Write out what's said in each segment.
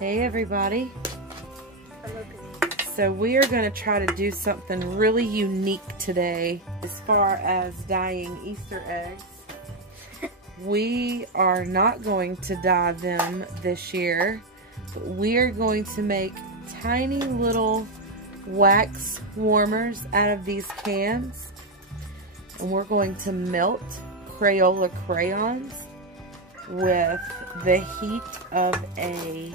Hey everybody. So we are going to try to do something really unique today as far as dyeing Easter eggs. We are not going to dye them this year, but we are going to make tiny little wax warmers out of these cans, and we're going to melt Crayola crayons with the heat of a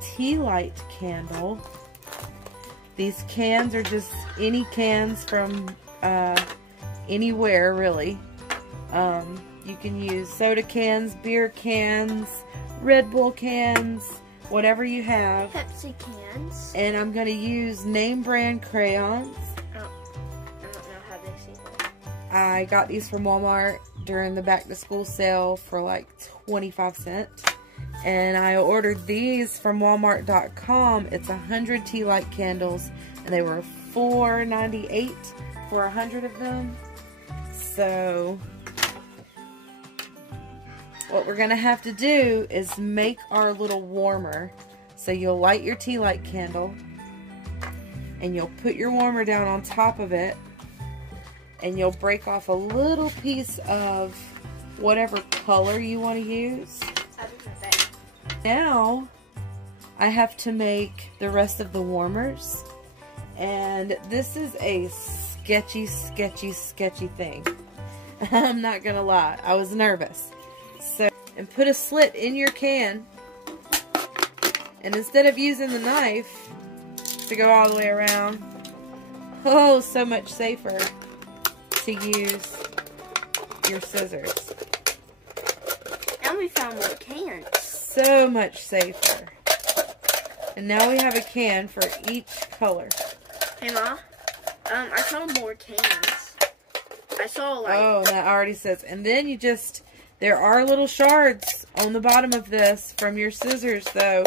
tea light candle. These cans are just any cans from anywhere, really. You can use soda cans, beer cans, Red Bull cans, whatever you have. Pepsi cans. And I'm going to use name brand crayons. Oh, I don't know how they see that. I got these from Walmart during the back to school sale for like 25 cents. And I ordered these from Walmart.com. It's 100 tea light candles, and they were $4.98 for 100 of them. So what we're gonna have to do is make our little warmer. So you'll light your tea light candle, and you'll put your warmer down on top of it, and you'll break off a little piece of whatever color you want to use. Now I have to make the rest of the warmers, and this is a sketchy thing. I'm not gonna lie, I was nervous. So, and put a slit in your can, and instead of using the knife to go all the way around, oh, so much safer to use your scissors. And we found more cans. So much safer. And now we have a can for each color. Hey Ma, I saw more cans. I saw like... Oh, that already says. And then you just, there are little shards on the bottom of this from your scissors though.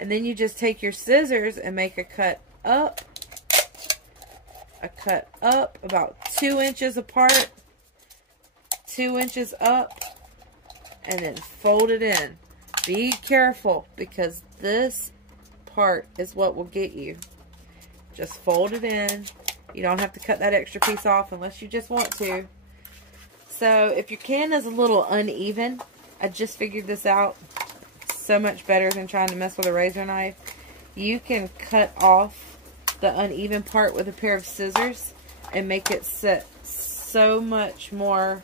And then you just take your scissors and make a cut up. A cut up about 2 inches apart. 2 inches up. And then fold it in. Be careful, because this part is what will get you. Just fold it in. You don't have to cut that extra piece off unless you just want to. So if your can is a little uneven, I just figured this out. So much better than trying to mess with a razor knife. You can cut off the uneven part with a pair of scissors and make it sit so much more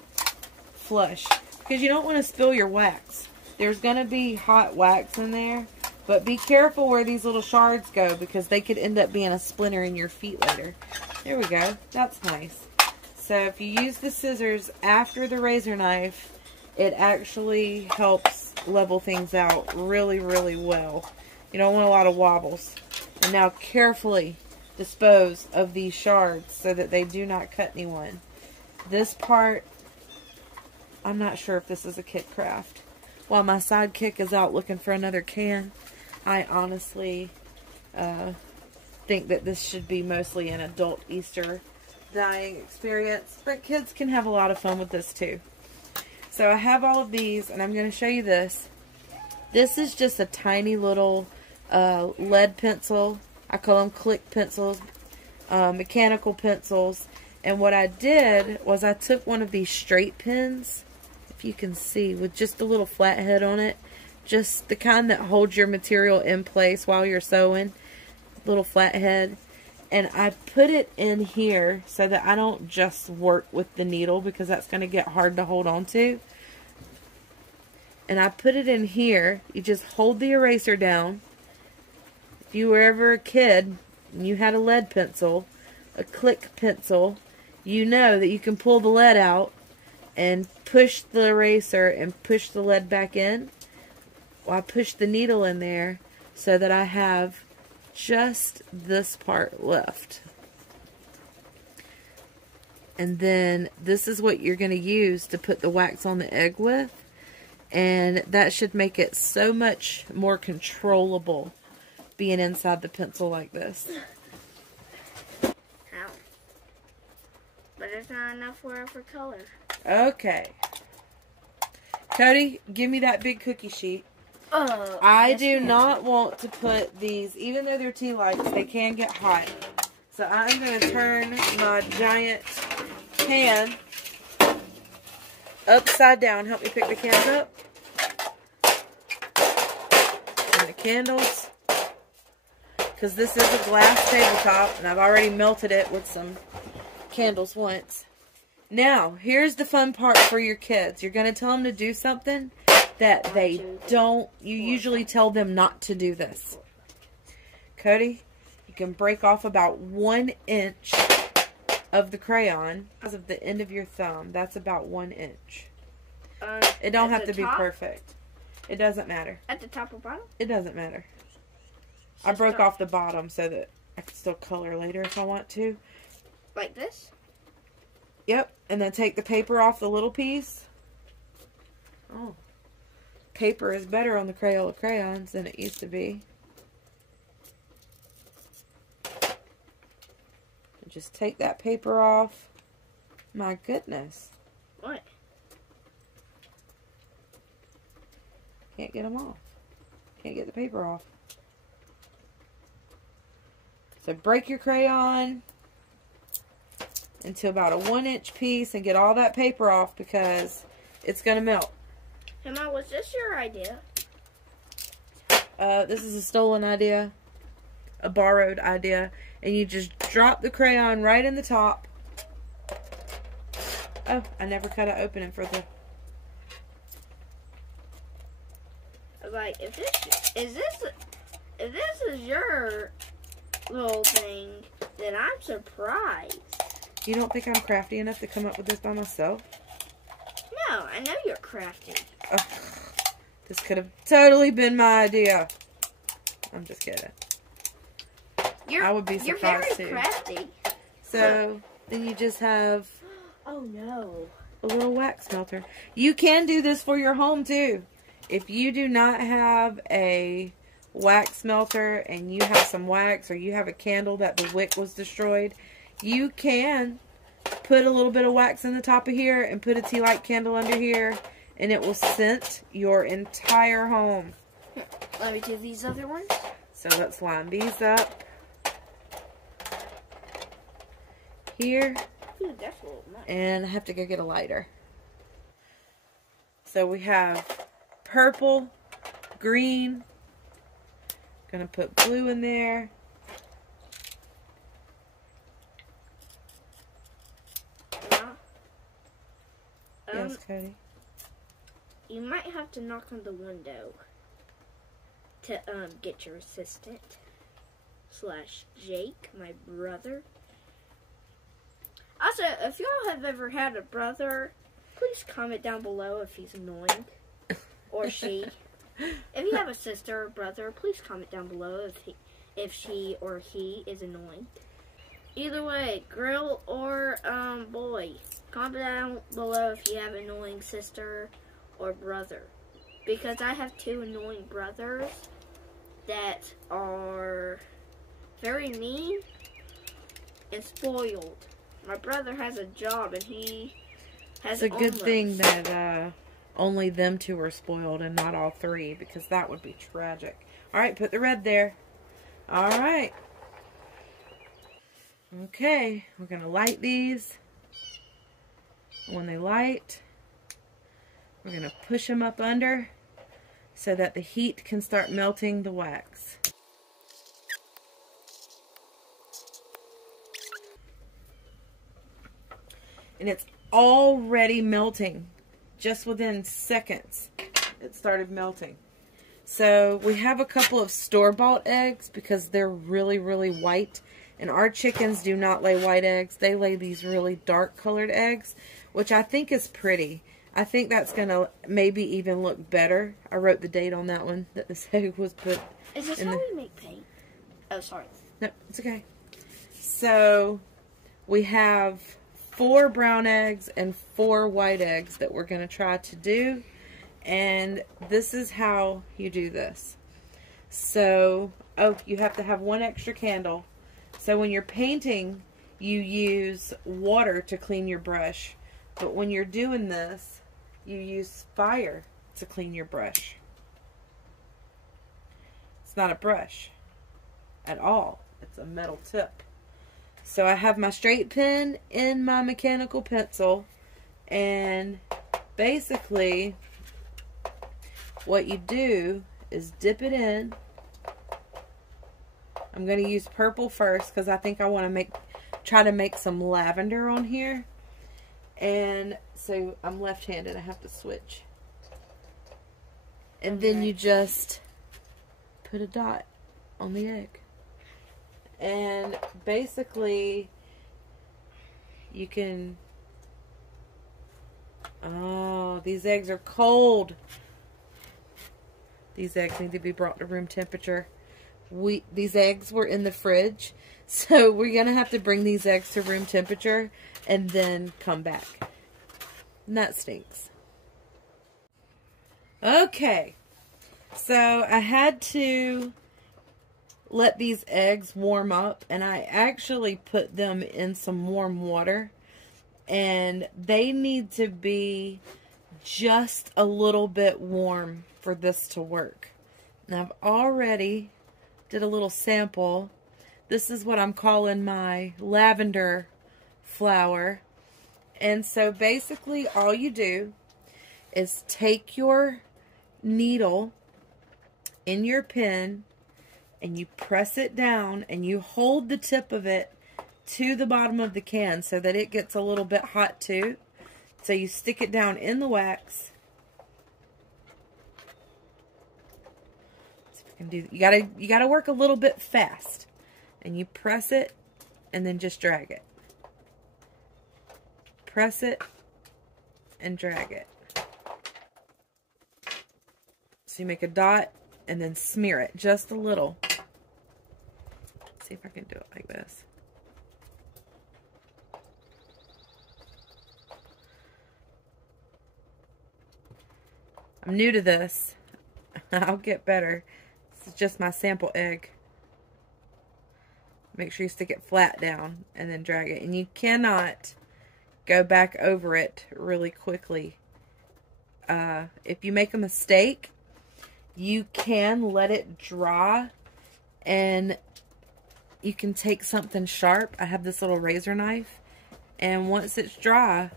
flush. Because you don't want to spill your wax. There's going to be hot wax in there. But be careful where these little shards go, because they could end up being a splinter in your feet later. There we go. That's nice. So if you use the scissors after the razor knife, it actually helps level things out really, really well. You don't want a lot of wobbles. And now carefully dispose of these shards so that they do not cut anyone. This part, I'm not sure if this is a kid craft. While my sidekick is out looking for another can, I honestly think that this should be mostly an adult Easter dyeing experience. But kids can have a lot of fun with this too. So I have all of these, and I'm going to show you this. This is just a tiny little lead pencil. I call them click pencils, mechanical pencils. And what I did was I took one of these straight pens, if you can see, with just a little flat head on it. Just the kind that holds your material in place while you're sewing. Little flat head. And I put it in here so that I don't just work with the needle, because that's going to get hard to hold on to. And I put it in here. You just hold the eraser down. If you were ever a kid and you had a lead pencil, a click pencil, you know that you can pull the lead out and push the eraser and push the lead back in. Well, I push the needle in there so that I have just this part left. And then this is what you're going to use to put the wax on the egg with. And that should make it so much more controllable being inside the pencil like this. How? But there's not enough for color. Okay. Cody, give me that big cookie sheet. I do not want to put these, even though they're tea lights, they can get hot. So I'm going to turn my giant can upside down. Help me pick the cans up. And the candles. Because this is a glass tabletop, and I've already melted it with some candles once. Now, here's the fun part for your kids. You're going to tell them to do something that they don't. You usually tell them not to do this. Cody, you can break off about 1 inch of the crayon because of the end of your thumb. That's about 1 inch. It don't have to be perfect. It doesn't matter. At the top or bottom? It doesn't matter. I broke off the bottom so that I can still color later if I want to. Like this? Yep. And then take the paper off the little piece. Oh. Paper is better on the Crayola crayons than it used to be. Just take that paper off. My goodness. What? Can't get them off. Can't get the paper off. So break your crayon into about a 1 inch piece and get all that paper off because it's going to melt. Hey, Mom, was this your idea? This is a stolen idea. A borrowed idea. And you just drop the crayon right in the top. Oh, I never cut an opening for the... Like, if this is your little thing, then I'm surprised. You don't think I'm crafty enough to come up with this by myself? No, I know you're crafty. Oh, this could have totally been my idea. I'm just kidding. I would be surprised You're very crafty. So, then you just have... Oh, no. A little wax melter. You can do this for your home, too. If you do not have a wax melter and you have some wax or you have a candle that the wick was destroyed, you can put a little bit of wax in the top of here and put a tea light candle under here and it will scent your entire home. Let me do these other ones. So let's line these up. Here. Ooh, that's a little nice. And I have to go get a lighter. So we have purple, green. Gonna put blue in there. Yes, Cody. You might have to knock on the window to get your assistant / Jake, my brother. Also, if y'all have ever had a brother, please comment down below if he's annoying. Or she. If you have a sister or brother, please comment down below if she or he is annoying. Either way, girl or boy, comment down below if you have an annoying sister or brother. Because I have 2 annoying brothers that are very mean and spoiled. My brother has a job and he has It's a good thing that only them 2 are spoiled and not all 3, because that would be tragic. Alright, put the red there. Alright. Okay, we're going to light these. When they light, we're going to push them up under so that the heat can start melting the wax. And it's already melting. Just within seconds, it started melting. So we have a couple of store-bought eggs because they're really, really white. And our chickens do not lay white eggs. They lay these really dark colored eggs, which I think is pretty. I think that's going to maybe even look better. I wrote the date on that one that this egg was put. Is this how we make paint? Oh, sorry. No, it's okay. So we have 4 brown eggs and 4 white eggs that we're going to try to do. And this is how you do this. So, oh, you have to have 1 extra candle. So when you're painting, you use water to clean your brush. But when you're doing this, you use fire to clean your brush. It's not a brush at all. It's a metal tip. So I have my straight pen in my mechanical pencil, and basically what you do is dip it in. I'm going to use purple first because I think I want to try to make some lavender on here. And so I'm left-handed. I have to switch. And then you just put a dot on the egg. And basically you can... Oh, these eggs are cold. These eggs need to be brought to room temperature. These eggs were in the fridge, so we're going to have to bring these eggs to room temperature and then come back. And that stinks. Okay, so I had to let these eggs warm up, and I actually put them in some warm water, and they need to be just a little bit warm for this to work. Now I've already did a little sample. This is what I'm calling my lavender flower. And so basically all you do is take your needle in your pen and you press it down and you hold the tip of it to the bottom of the can so that it gets a little bit hot too. So you stick it down in the wax. You gotta work a little bit fast, and you press it and then just drag it. Press it and drag it. So you make a dot and then smear it just a little. Let's see if I can do it like this. I'm new to this. I'll get better. This is just my sample egg. Make sure you stick it flat down and then drag it. And you cannot go back over it really quickly. If you make a mistake, you can let it dry and you can take something sharp. I have this little razor knife, and once it's dry,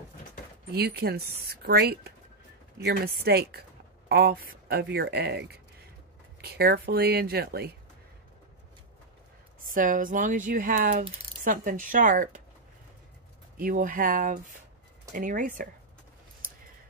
you can scrape your mistake off of your egg carefully and gently. So as long as you have something sharp, you will have an eraser.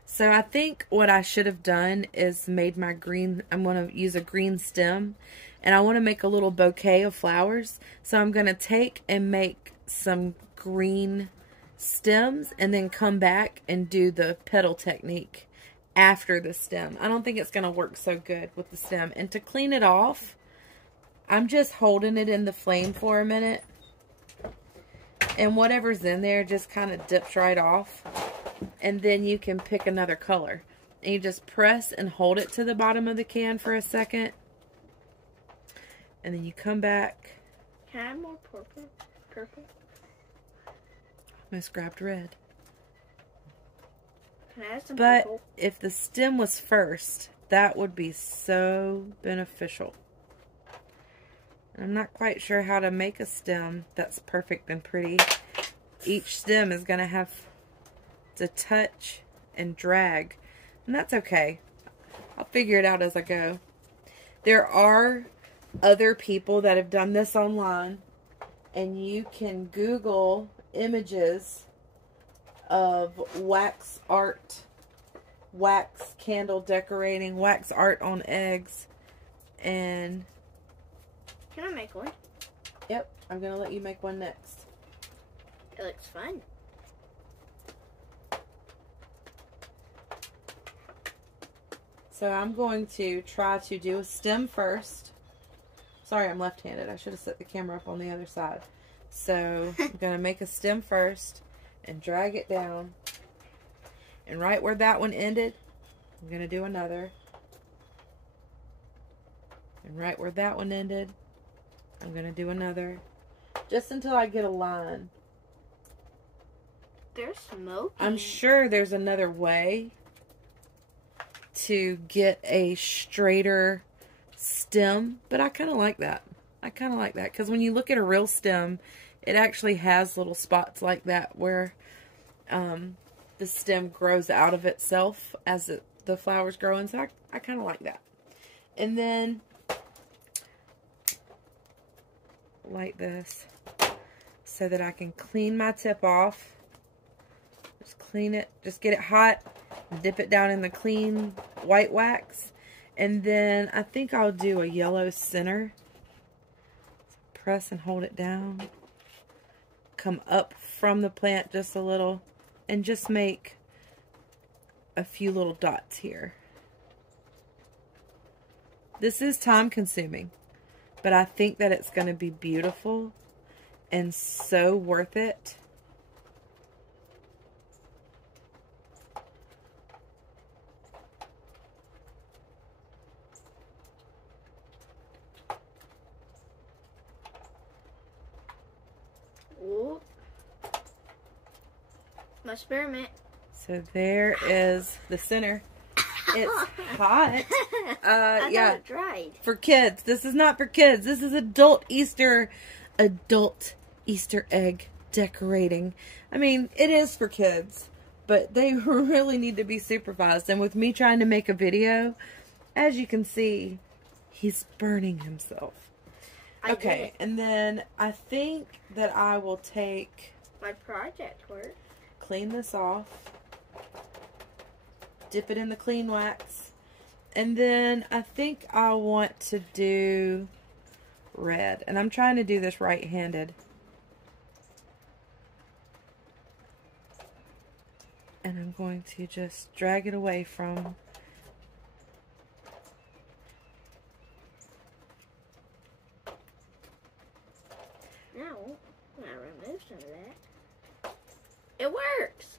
So I think what I should have done is made my green, I'm going to use a green stem, and I want to make a little bouquet of flowers. So I'm going to take and make some green stems and then come back and do the petal technique after the stem. I don't think it's going to work so good with the stem. And to clean it off, I'm just holding it in the flame for a minute. And whatever's in there just kind of dips right off. And then you can pick another color. And you just press and hold it to the bottom of the can for a second. And then you come back. Can I have more purple? I just grabbed red. Can I have some But purple? if the stem was first, that would be so beneficial. I'm not quite sure how to make a stem that's perfect and pretty. Each stem is going to have to touch and drag, and that's okay. I'll figure it out as I go. There are other people that have done this online, and you can Google images of wax art, wax candle decorating, wax art on eggs, and can I make one? Yep, I'm gonna let you make one next. It looks fun. So I'm going to try to do a stem first. Sorry, I'm left-handed. I should have set the camera up on the other side. So I'm going to make a stem first and drag it down. And right where that one ended, I'm going to do another. And right where that one ended, I'm going to do another. Just until I get a line. There's smoke. I'm sure there's another way to get a straighter stem, but I kind of like that. I kind of like that because when you look at a real stem, it actually has little spots like that where the stem grows out of itself as the flowers grow. And so I kind of like that. And then like this so that I can clean my tip off. Just clean it, just get it hot, dip it down in the clean white wax, and then I think I'll do a yellow center. Press and hold it down. Come up from the plant just a little and just make a few little dots here. This is time consuming, but I think that it's going to be beautiful and so worth it. Ooh. My experiment. So there is the center. It's hot. Yeah. It dried. For kids. This is not for kids. This is adult Easter egg decorating. I mean, it is for kids, but they really need to be supervised. And with me trying to make a video, as you can see, he's burning himself. Okay, and then I think that I will take my project work. Clean this off. Dip it in the clean wax. And then I think I want to do red. And I'm trying to do this right-handed. And I'm going to just drag it away from... Now, when I remove some of that, it works.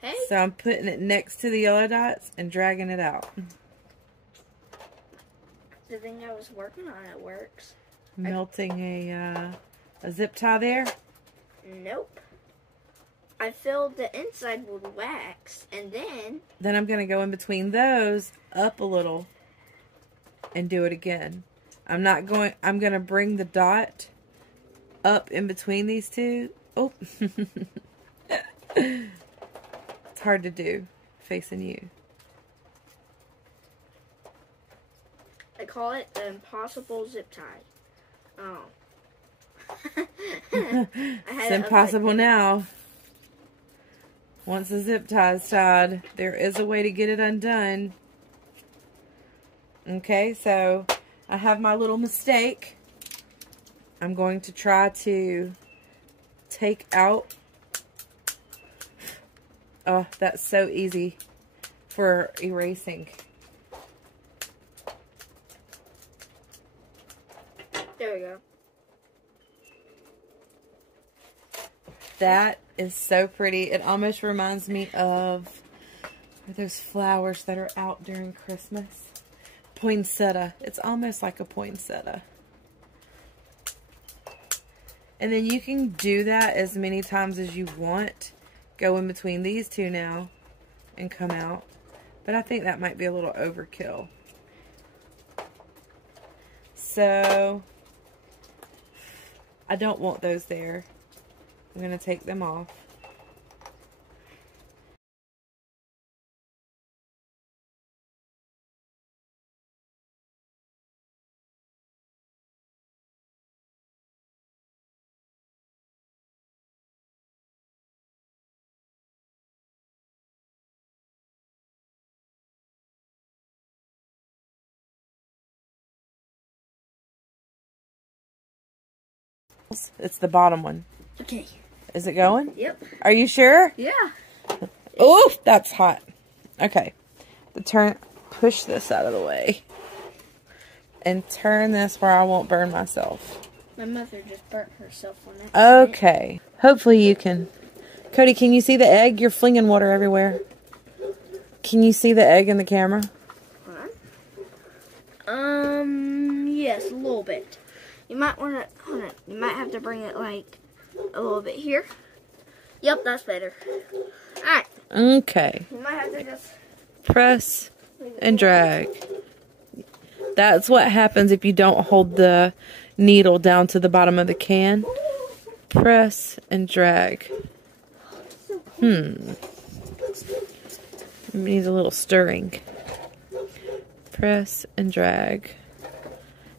Hey. So I'm putting it next to the yellow dots and dragging it out. The thing I was working on, it works. Melting a zip tie there? Nope. I filled the inside with wax, and then... Then I'm going to go in between those, up a little, and do it again. I'm going to bring the dot up in between these two. Oh. It's hard to do, facing you. I call it the impossible zip tie. Oh. It's impossible now. Once the zip tie is tied, there is a way to get it undone. Okay, so I have my little mistake. I'm going to try to take out. Oh, that's so easy for erasing. There we go. That is so pretty. It almost reminds me of those flowers that are out during Christmas. Poinsettia. It's almost like a poinsettia. And then you can do that as many times as you want. Go in between these two now and come out. But I think that might be a little overkill. So I don't want those there. I'm going to take them off. It's the bottom one. Okay. Is it going? Yep. Are you sure? Yeah. Oh, that's hot. Okay. Push this out of the way. And turn this where I won't burn myself. My mother just burnt herself on that. Okay. Hopefully you can. Cody, can you see the egg? You're flinging water everywhere. Can you see the egg in the camera? Yes, a little bit. You might want to, hold on, you might have to bring it like a little bit here. Yep, that's better. Alright. Okay. You might have to just press and drag. That's what happens if you don't hold the needle down to the bottom of the can. Press and drag. It needs a little stirring. Press and drag.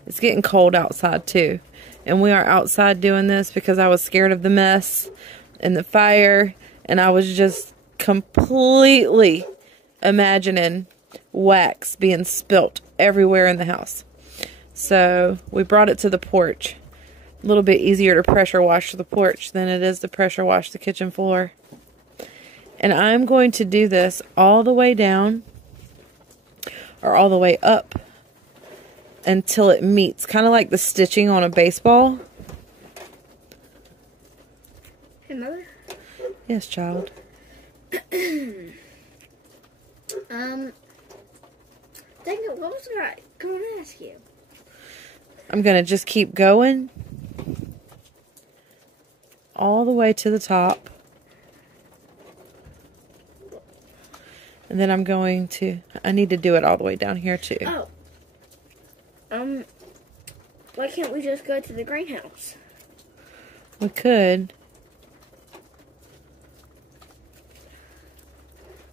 It's getting cold outside too. And we are outside doing this because I was scared of the mess and the fire. And I was just completely imagining wax being spilt everywhere in the house. So we brought it to the porch. A little bit easier to pressure wash the porch than it is to pressure wash the kitchen floor. And I'm going to do this all the way down or all the way up until it meets, kind of like the stitching on a baseball. Hey, Mother? Yes, child. Dang it, what was I going to ask you? I'm going to just keep going all the way to the top. And then I'm going to, I need to do it all the way down here too. Oh. Why can't we just go to the greenhouse? We could.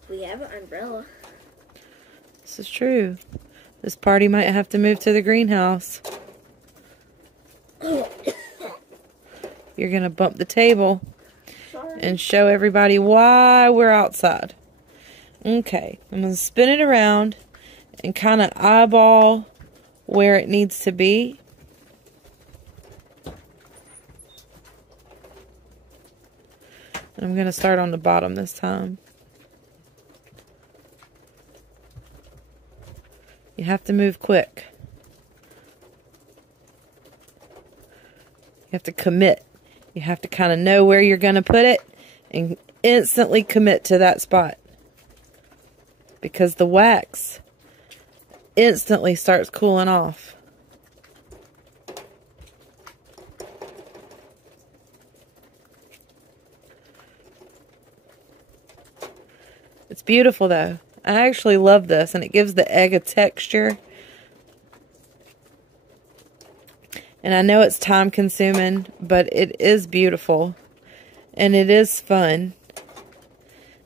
We have an umbrella. This is true. This party might have to move to the greenhouse. You're going to bump the table. Sorry. And show everybody why we're outside. Okay, I'm going to spin it around and kind of eyeball where it needs to be. And I'm going to start on the bottom this time. You have to move quick. You have to commit. You have to kind of know where you're going to put it and instantly commit to that spot. Because the wax instantly starts cooling off. It's beautiful though. I actually love this, and it gives the egg a texture. And I know it's time consuming, but it is beautiful. And it is fun.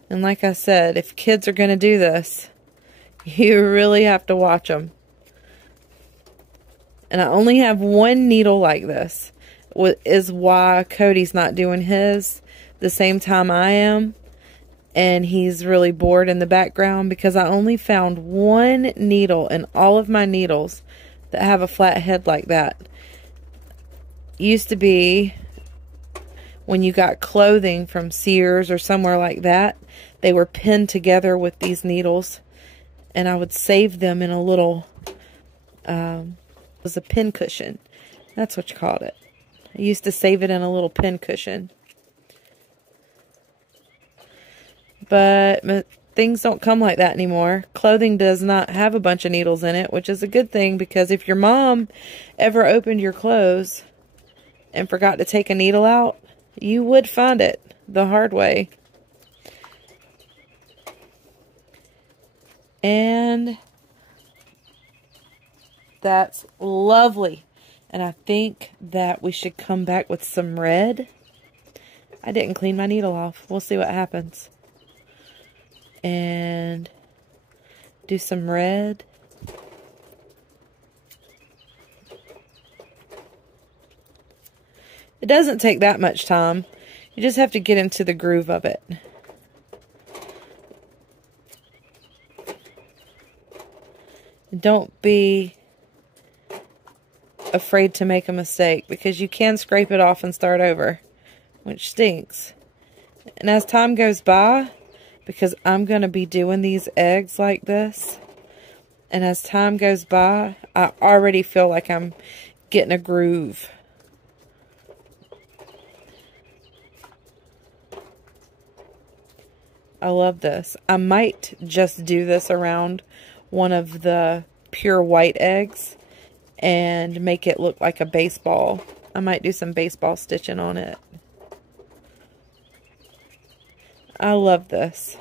And like I said, if kids are going to do this, you really have to watch them. And I only have one needle like this. Is why Cody's not doing his the same time I am. And he's really bored in the background because I only found one needle in all of my needles that have a flat head like that. Used to be when you got clothing from Sears or somewhere like that, they were pinned together with these needles, and I would save them in a little, it was a pin cushion. That's what you called it. I used to save it in a little pin cushion. But things don't come like that anymore. Clothing does not have a bunch of needles in it, which is a good thing, because if your mom ever opened your clothes and forgot to take a needle out, you would find it the hard way. And that's lovely. And I think that we should come back with some red. I didn't clean my needle off. We'll see what happens. And do some red. It doesn't take that much time. You just have to get into the groove of it. Don't be afraid to make a mistake, because you can scrape it off and start over, which stinks. And as time goes by, because I'm going to be doing these eggs like this, and as time goes by, I already feel like I'm getting a groove. I love this. I might just do this around one of the pure white eggs and make it look like a baseball. I might do some baseball stitching on it. I love this.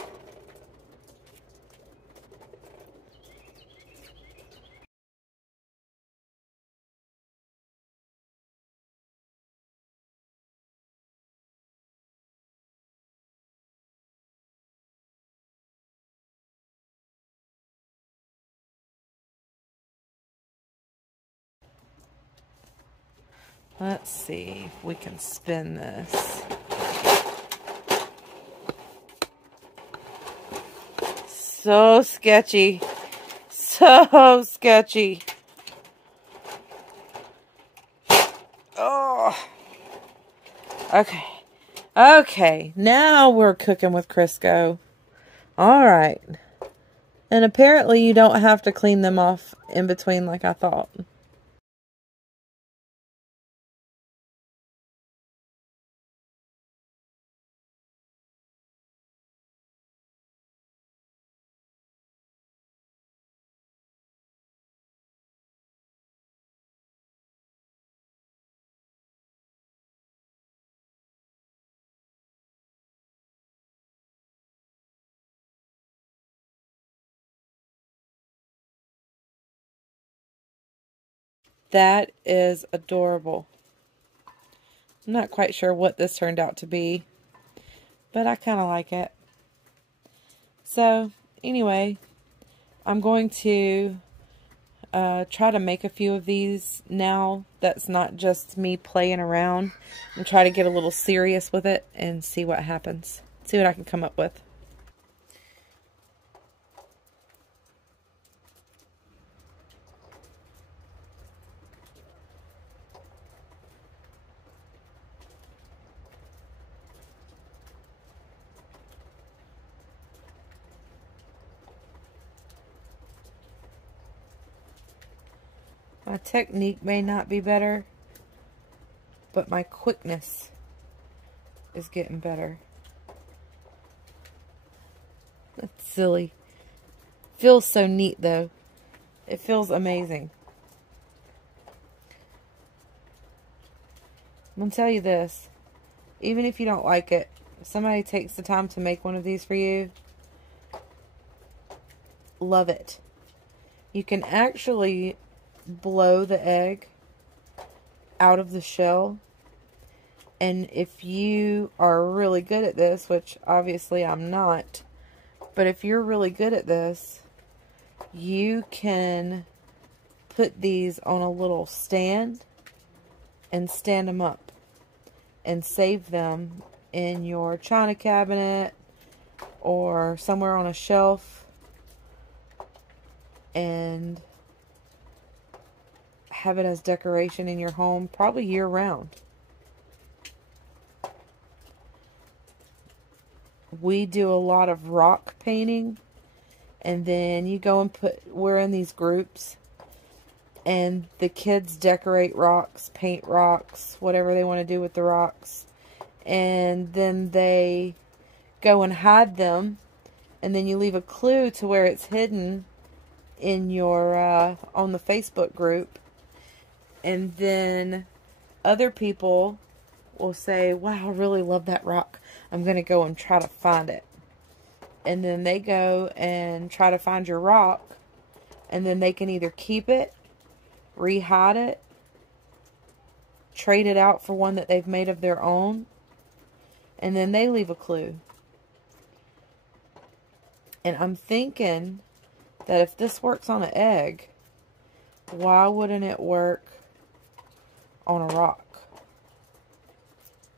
Let's see if we can spin this. So sketchy. So sketchy. Oh. Okay. Okay. Now we're cooking with Crisco. Alright. And apparently you don't have to clean them off in between like I thought. That is adorable. I'm not quite sure what this turned out to be, but I kind of like it. So, anyway, I'm going to try to make a few of these now. That's not just me playing around, and try to get a little serious with it and see what happens. See what I can come up with. My technique may not be better, but my quickness is getting better. That's silly. Feels so neat though. It feels amazing. I'm going to tell you this. Even if you don't like it, if somebody takes the time to make one of these for you, love it. You can actually blow the egg out of the shell, and if you are really good at this, which obviously I'm not, but if you're really good at this, you can put these on a little stand and stand them up and save them in your china cabinet or somewhere on a shelf and have it as decoration in your home, probably year round. We do a lot of rock painting, and then you go and we're in these groups, and the kids decorate rocks, paint rocks, whatever they want to do with the rocks, and then they go and hide them, and then you leave a clue to where it's hidden in your on the Facebook group. And then other people will say, wow, I really love that rock. I'm going to go and try to find it. And then they go and try to find your rock. And then they can either keep it, re-hide it, trade it out for one that they've made of their own. And then they leave a clue. And I'm thinking that if this works on an egg, why wouldn't it work on a rock?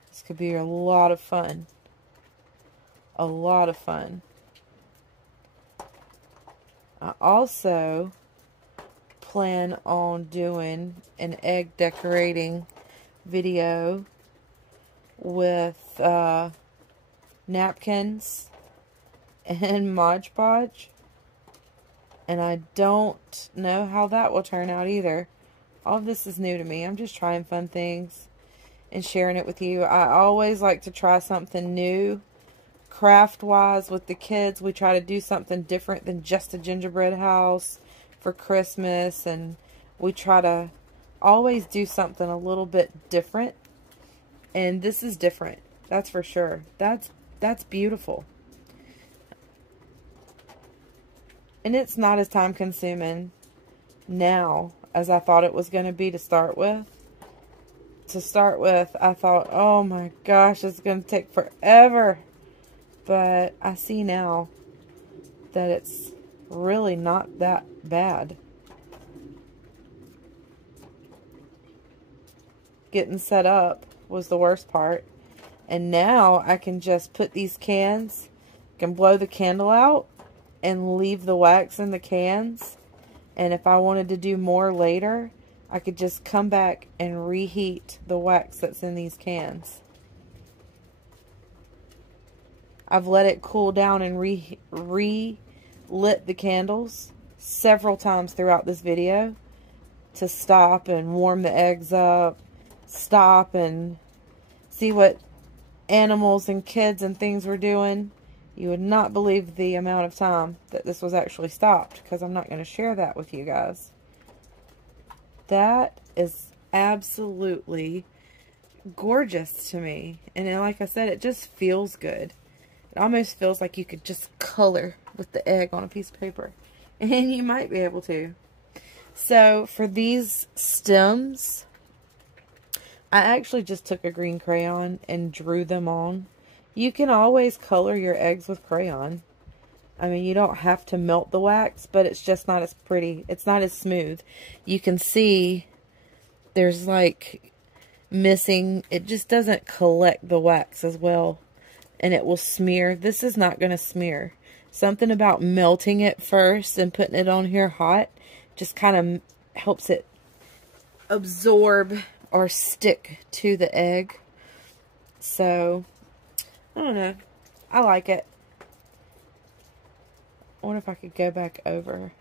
This could be a lot of fun. A lot of fun. I also plan on doing an egg decorating video with napkins and Mod Podge. And I don't know how that will turn out either. All of this is new to me. I'm just trying fun things and sharing it with you. I always like to try something new, craft-wise, with the kids. We try to do something different than just a gingerbread house for Christmas. And we try to always do something a little bit different. And this is different. That's for sure. That's beautiful. And it's not as time consuming now as I thought it was going to be to start with. To start with, I thought, oh my gosh, it's going to take forever. But I see now that it's really not that bad. getting set up was the worst part. And now I can just put these cans, can blow the candle out and leave the wax in the cans. And if I wanted to do more later, I could just come back and reheat the wax that's in these cans. I've let it cool down and re-lit the candles several times throughout this video to stop and warm the eggs up, stop and see what animals and kids and things were doing. You would not believe the amount of time that this was actually stopped, because I'm not going to share that with you guys. That is absolutely gorgeous to me. And then, like I said, it just feels good. It almost feels like you could just color with the egg on a piece of paper. And you might be able to. So, for these stems, I actually just took a green crayon and drew them on. You can always color your eggs with crayon. I mean, you don't have to melt the wax, but it's just not as pretty. It's not as smooth. You can see there's like missing. It just doesn't collect the wax as well. And it will smear. This is not going to smear. Something about melting it first and putting it on here hot just kind of helps it absorb or stick to the egg. So, I don't know. I like it. I wonder if I could go back over.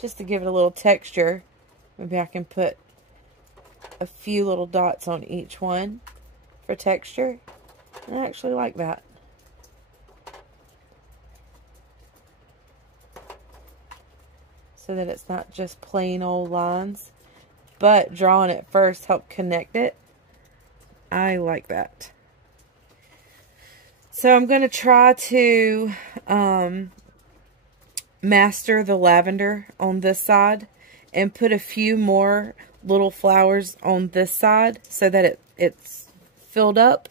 Just to give it a little texture. Maybe I can put a few little dots on each one for texture. I actually like that. So that it's not just plain old lines, but drawing it first helped connect it. I like that. So I'm going to try to master the lavender on this side and put a few more little flowers on this side so that it's filled up,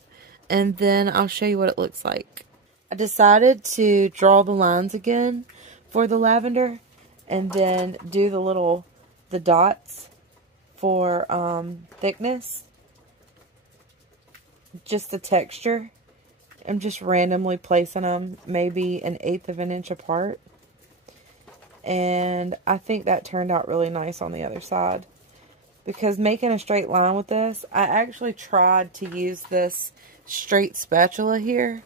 and then I'll show you what it looks like. I decided to draw the lines again for the lavender and then do the dots for thickness, just the texture. I'm just randomly placing them maybe 1/8 of an inch apart. And I think that turned out really nice on the other side. Because making a straight line with this, I actually tried to use this straight spatula here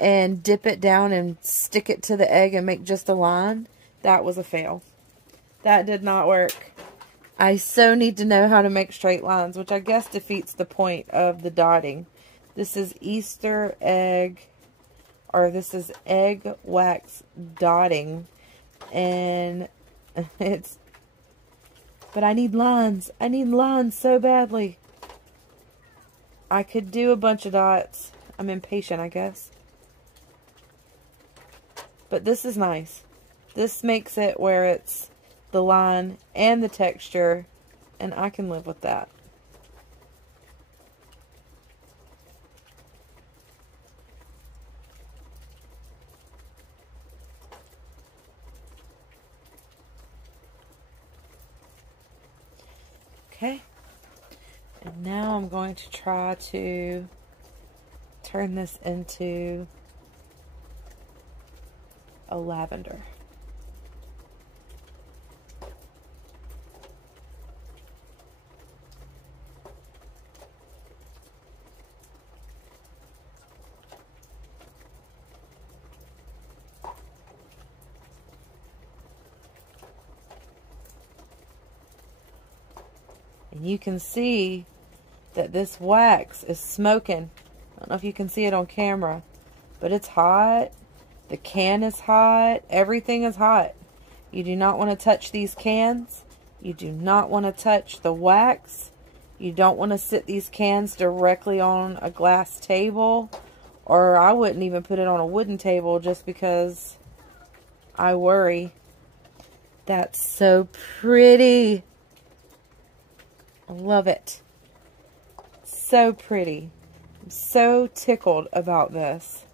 and dip it down and stick it to the egg and make just a line. That was a fail. That did not work. I so need to know how to make straight lines, which I guess defeats the point of the dotting. This is Easter egg, or this is egg wax dotting. And but I need lines. I need lines so badly. I could do a bunch of dots. I'm impatient, I guess. But this is nice. This makes it where it's the line and the texture, and I can live with that. Okay, and now I'm going to try to turn this into a lavender. And you can see that this wax is smoking. I don't know if you can see it on camera, but it's hot. The can is hot. Everything is hot. You do not want to touch these cans. You do not want to touch the wax. You don't want to sit these cans directly on a glass table. Or I wouldn't even put it on a wooden table just because I worry. That's so pretty. I love it. So pretty. I'm so tickled about this.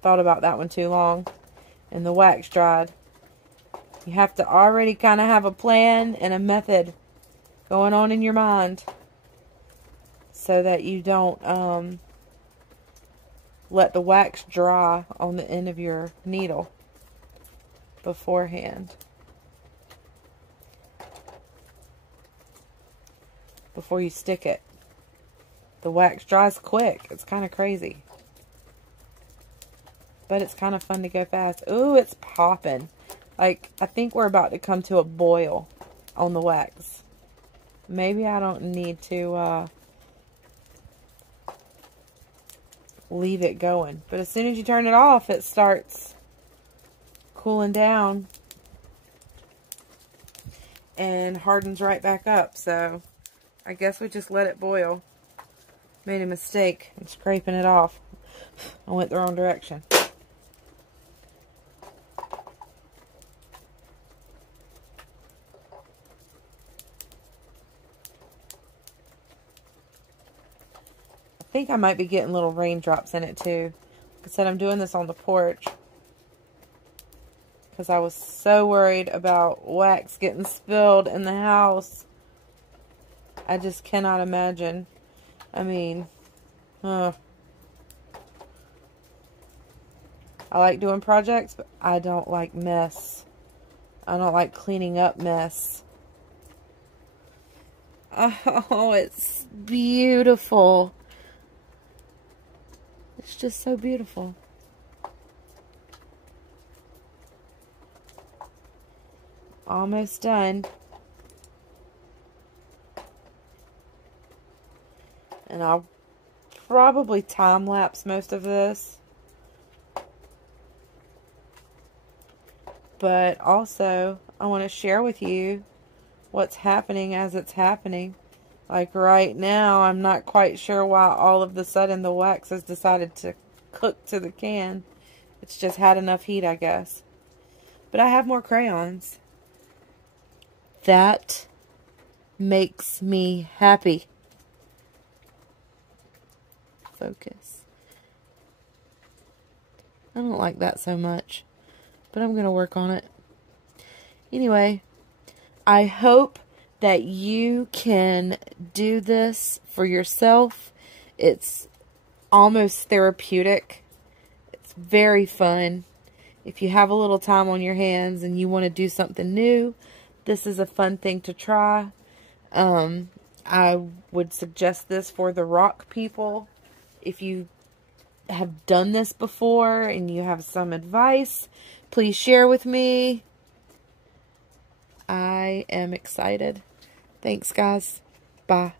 Thought about that one too long, and the wax dried. You have to already kind of have a plan and a method going on in your mind so that you don't let the wax dry on the end of your needle beforehand. Before you stick it. The wax dries quick. It's kind of crazy. But it's kind of fun to go fast. Ooh, it's popping. Like, I think we're about to come to a boil on the wax. Maybe I don't need to leave it going. But as soon as you turn it off, it starts cooling down and hardens right back up. So, I guess we just let it boil. Made a mistake in scraping it off. I went the wrong direction. I think I might be getting little raindrops in it too. Like I said, I'm doing this on the porch because I was so worried about wax getting spilled in the house. I just cannot imagine. I mean, I like doing projects, but I don't like mess. I don't like cleaning up mess. Oh, it's beautiful. It's just so beautiful. Almost done. And I'll probably time lapse most of this. But also, I want to share with you what's happening as it's happening. Like right now, I'm not quite sure why all of a sudden the wax has decided to cook to the can. It's just had enough heat, I guess. But I have more crayons. That makes me happy. Focus. I don't like that so much, but I'm going to work on it. Anyway, I hope that you can do this for yourself. It's almost therapeutic. It's very fun. If you have a little time on your hands and you want to do something new, this is a fun thing to try. I would suggest this for the rock people. If you have done this before and you have some advice, please share with me. I am excited. Thanks, guys. Bye.